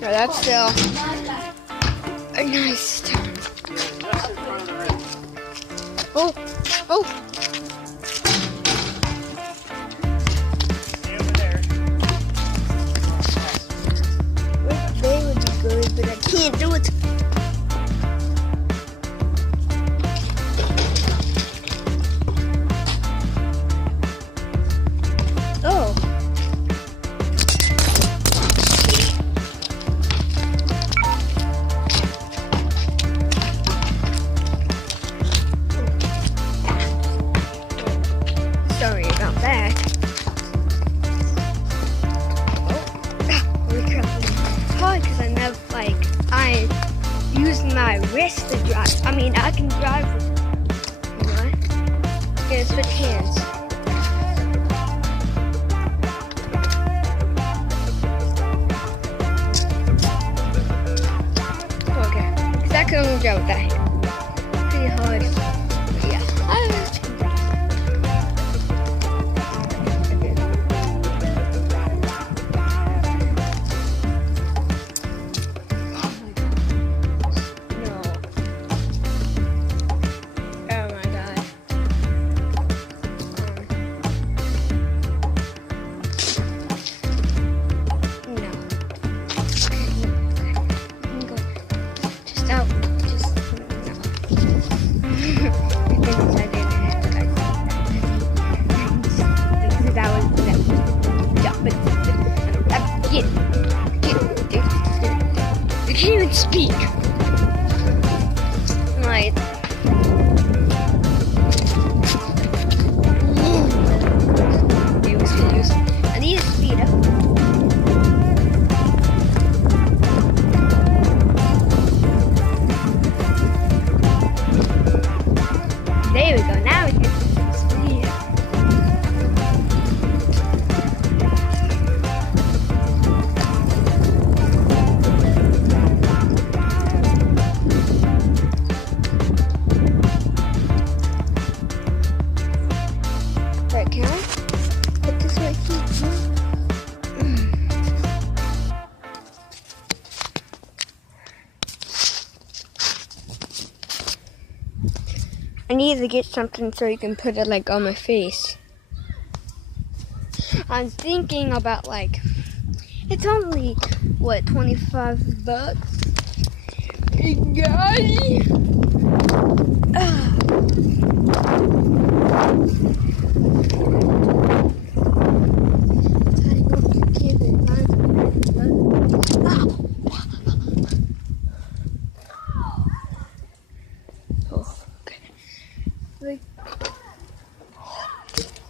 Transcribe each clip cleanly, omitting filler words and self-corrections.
No, that's still a nice town. Oh, oh. They would be good, but I can't do it. Oh. Sorry about that. Probably because I use my wrist to drive. I mean, I can drive with it. You know? Gonna switch hands. Okay, because I can only drive with that hand. Pretty hard. But yeah. I can't even speak. Right. I need to speed up. There we go. Now we can speed up. Right, can I put this right here? I need to get something so you can put it like on my face. I'm thinking about it's only what, $25? Guy.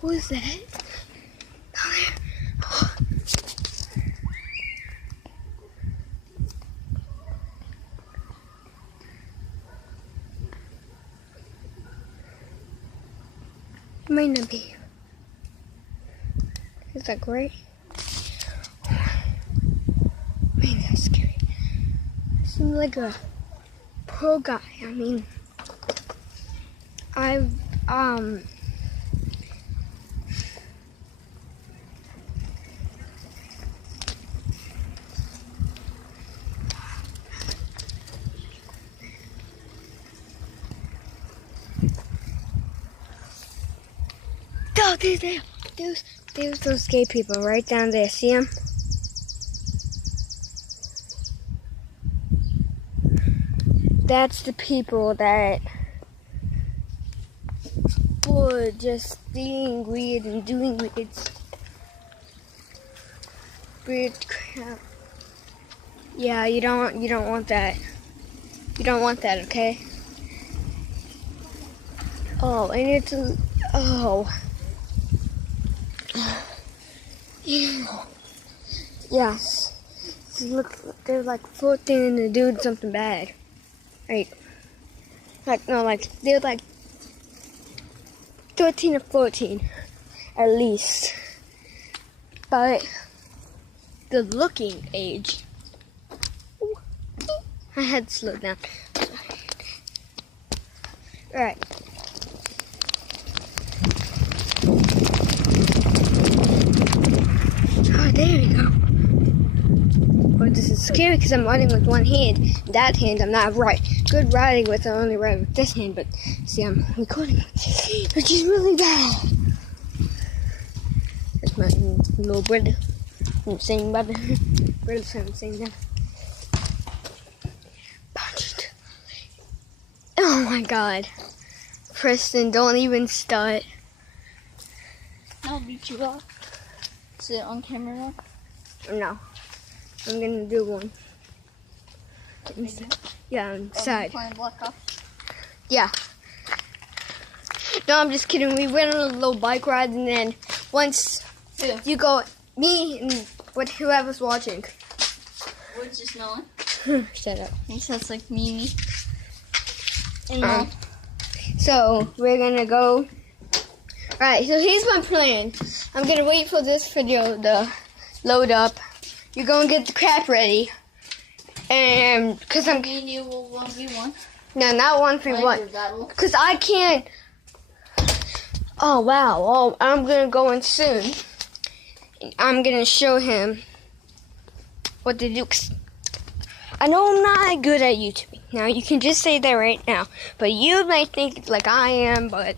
What was that? It might not be. Is that great? Man, that's scary. Seems like a pro guy. I mean, oh, there's those gay people right down there. See them? That's the people that were just being weird and doing weird crap. Yeah, you don't want that. You don't want that, okay? Oh, and it's yes. Look, they're like 14 and doing something bad. Right. They're like 13 or 14 at least. But the looking age. Ooh. I had to slow down. Alright. Oh, there we go. Or this is scary because I'm riding with one hand. That hand, I'm not good riding with. I only ride with this hand, but see, I'm recording, which is really bad. That's my little brother. I'm saying brother. Brother's saying that. Oh my God. Preston, don't even start. I'll beat you up. Is it on camera now? No. I'm gonna do one. Yeah, inside. Playing Black Ops? Yeah. No, I'm just kidding. We went on a little bike ride, and then once you go, me and whoever's watching. What's this Nolan? Shut up. He sounds like Mimi. Anyway. So we're gonna go. Alright, so here's my plan. I'm gonna wait for this video to load up. You're gonna get the crap ready. And because I'm. Me and you will 1v1. No, not 1v1. Because I can't. Oh wow. Oh, I'm gonna go in soon. I'm gonna show him what to do. I know I'm not good at YouTube. Now you can just say that right now. But you might think like I am, but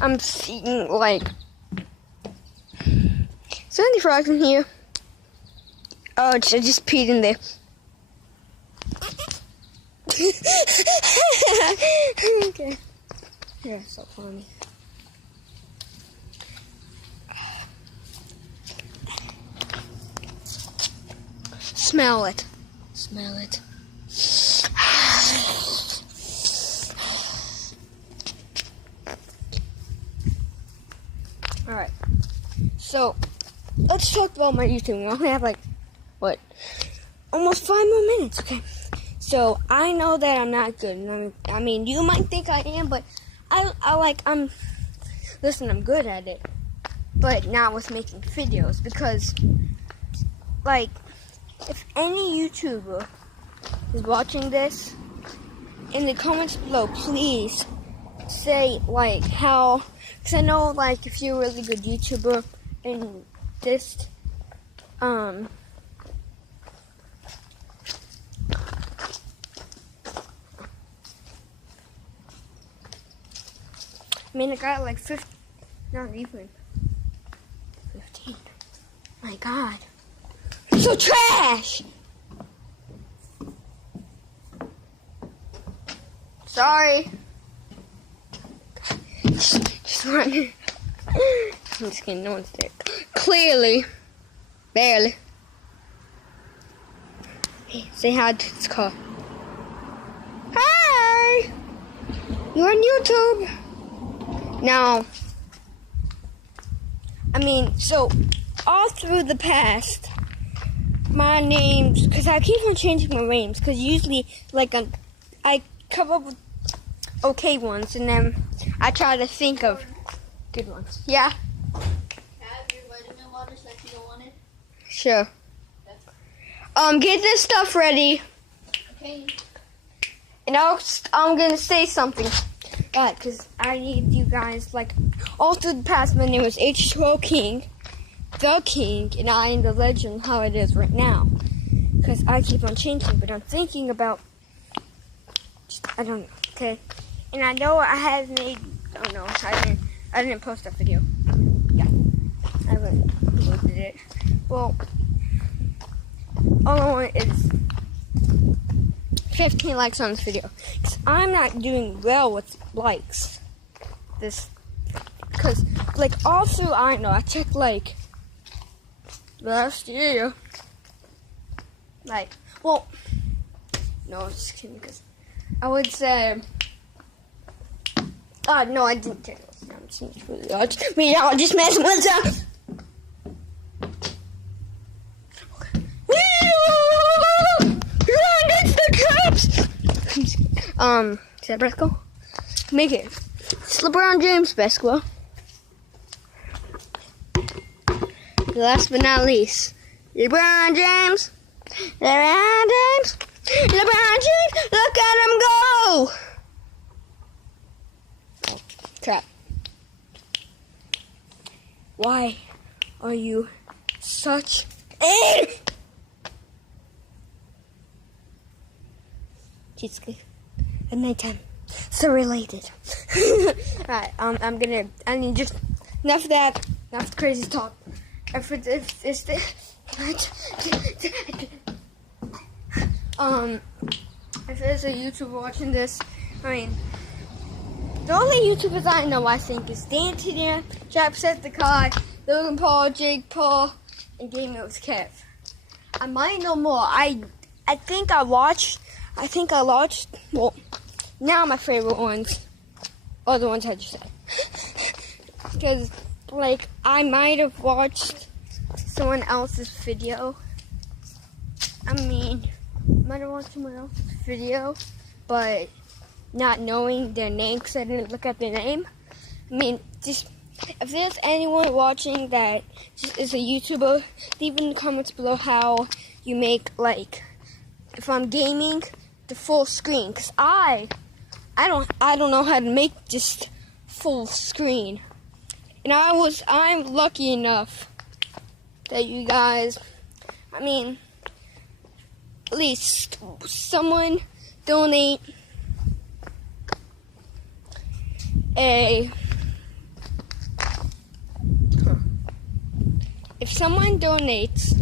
I'm seeing like. Is there any frogs in here? Oh, I just peed in there. Okay. Yeah, so funny. Smell it. Smell it. Alright. So, let's talk about my YouTube. We only have like, what? Almost 5 more minutes, okay? So, I know that I'm not good. I mean, you might think I am, but listen, I'm good at it. But not with making videos, because, like, if any YouTuber is watching this, in the comments below, please say, like, how, because I know, like, if you're a really good YouTuber, and just, I mean, I got like 50, not even 15. My God. You're so trash! Sorry. Just run. I'm just kidding, no one's there. Clearly. Barely. Hey, say hi to this car. Hi! You're on YouTube. Now, I mean, so, all through the past, my names, because I keep on changing my names, because usually, like, I come up with okay ones, and then I try to think of good ones. Yeah? Have your vitamin waters that you don't want it? Sure. Get this stuff ready. Okay. And I'm gonna say something. God, because I need you guys, like, all through the past, my name was H2O King, the King, and I am the legend how it is right now. Because I keep on changing, but I'm thinking about, I don't know, okay? And I know I have made, oh no, I didn't post that video. Yeah, I haven't uploaded it. Well, all I want is 15 likes on this video. Because I'm not doing well with likes. Because, like, all through, I know, I checked, like, last year. Like, well, no, I'm just kidding, because I would say, no, I didn't check those. No, it's not really odd. I mean, I'll just mess with them. Is that basketball? Make it. It's LeBron James basketball. Last but not least, LeBron James. LeBron James. LeBron James. Look at him go. Oh, crap. Why are you such a... cheesecake at nighttime. So related. Alright, I need just enough of that. Enough crazy talk. If there's a YouTuber watching this, I mean, the only YouTubers I know, I think, is Dan Tidia, Jacksepticeye, Logan Paul, Jake Paul, and Game Notes Kev. I might know more. I think I watched, well, now my favorite ones are the ones I just said. Because, like, I might have watched someone else's video. I might have watched someone else's video, but not knowing their name because I didn't look at their name. I mean, just if there's anyone watching that just is a YouTuber, leave in the comments below how you make, like, if I'm gaming, the full screen. Because I don't know how to make just full screen. And I'm lucky enough that you guys, I mean, at least someone donate if someone donates